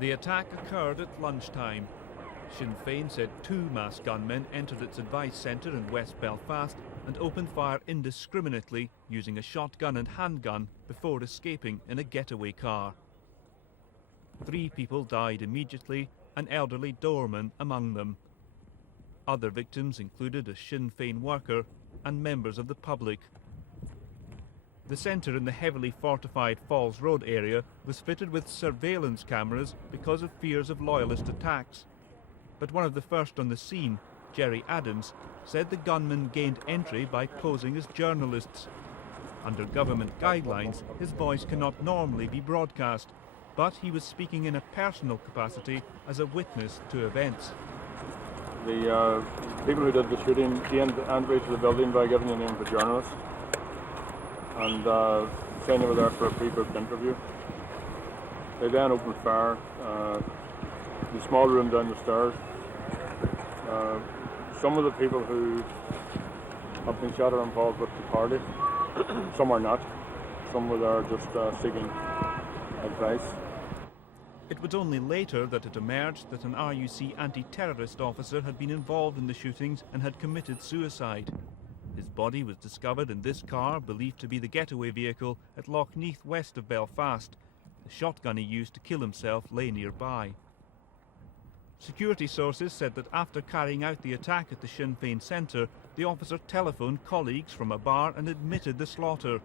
The attack occurred at lunchtime. Sinn Fein said 2 masked gunmen entered its advice centre in West Belfast and opened fire indiscriminately using a shotgun and handgun before escaping in a getaway car. 3 people died immediately, an elderly doorman among them. Other victims included a Sinn Fein worker and members of the public. The centre in the heavily fortified Falls Road area was fitted with surveillance cameras because of fears of loyalist attacks. But one of the first on the scene, Jerry Adams, said the gunmen gained entry by posing as journalists. Under government guidelines, his voice cannot normally be broadcast, but he was speaking in a personal capacity as a witness to events. The people who did the shooting gained entry to the building by giving the name of a journalist and saying they were there for a pre-booked interview. They then opened fire in the small room down the stairs. Some of the people who have been shot are involved with the party. Some are not. Some were there just seeking advice. It was only later that it emerged that an RUC anti-terrorist officer had been involved in the shootings and had committed suicide. His body was discovered in this car, believed to be the getaway vehicle, at Lochneath west of Belfast. The shotgun he used to kill himself lay nearby. Security sources said that after carrying out the attack at the Sinn Fein centre, the officer telephoned colleagues from a bar and admitted the slaughter.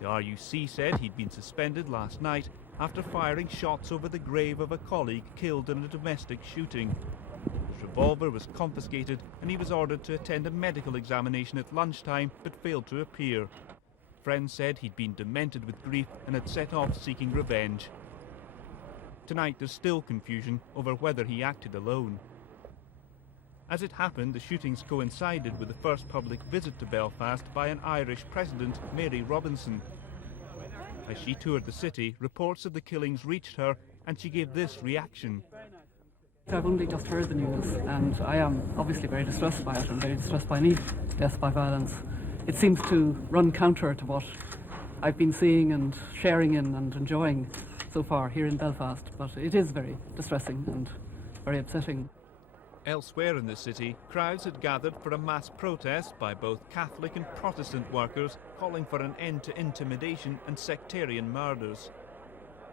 The RUC said he'd been suspended last night after firing shots over the grave of a colleague killed in a domestic shooting. His revolver was confiscated and he was ordered to attend a medical examination at lunchtime but failed to appear. Friends said he'd been demented with grief and had set off seeking revenge. Tonight there's still confusion over whether he acted alone. As it happened, the shootings coincided with the first public visit to Belfast by an Irish president, Mary Robinson. As she toured the city, reports of the killings reached her and she gave this reaction. I've only just heard the news and I am obviously very distressed by it. I'm very distressed by any death by violence. It seems to run counter to what I've been seeing and sharing in and enjoying so far here in Belfast, but it is very distressing and very upsetting. Elsewhere in the city, crowds had gathered for a mass protest by both Catholic and Protestant workers calling for an end to intimidation and sectarian murders.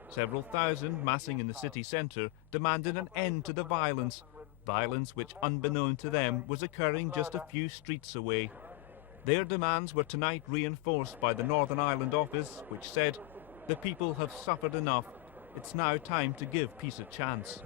Several thousand massing in the city centre demanded an end to the violence which, unbeknown to them, was occurring just a few streets away. Their demands were tonight reinforced by the Northern Ireland office, which said, "The people have suffered enough. It's now time to give peace a chance."